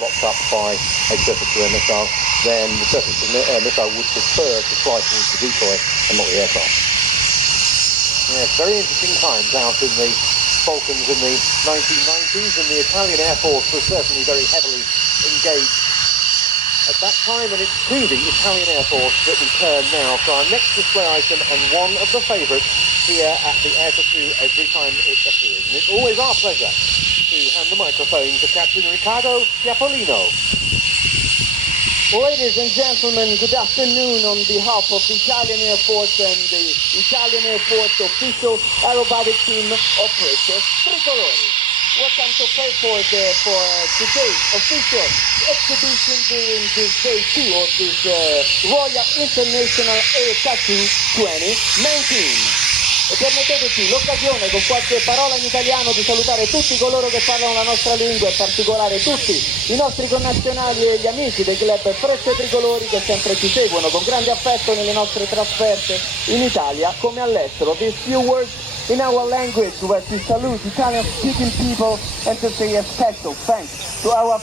locked up by a surface-to-air missile, then the surface-to-air missile would prefer to fly towards the decoy and not the aircraft. Yes, very interesting times out in the Balkans in the 1990s, and the Italian Air Force was certainly very heavily engaged at that time, and it's to the Italian Air Force that we turn now for our next display item, and one of the favourites here at the Air to 2 every time it appears. And it's always our pleasure to hand the microphone to Captain Riccardo Chiapolino. Ladies and gentlemen, good afternoon on behalf of the Italian Air Force and the Italian Air Force official aerobatic team operators Tricolori. Welcome to Fairport for today's official exhibition during this day 2 of this Royal International Air Tattoo 2019. E permetteteci l'occasione con qualche parola in italiano di salutare tutti coloro che parlano la nostra lingua, in particolare tutti i nostri connazionali e gli amici dei club Frecce Tricolori che sempre ci seguono con grande affetto nelle nostre trasferte in Italia come all'estero. These few words in our language where to salute Italian speaking people and to say a special thanks to our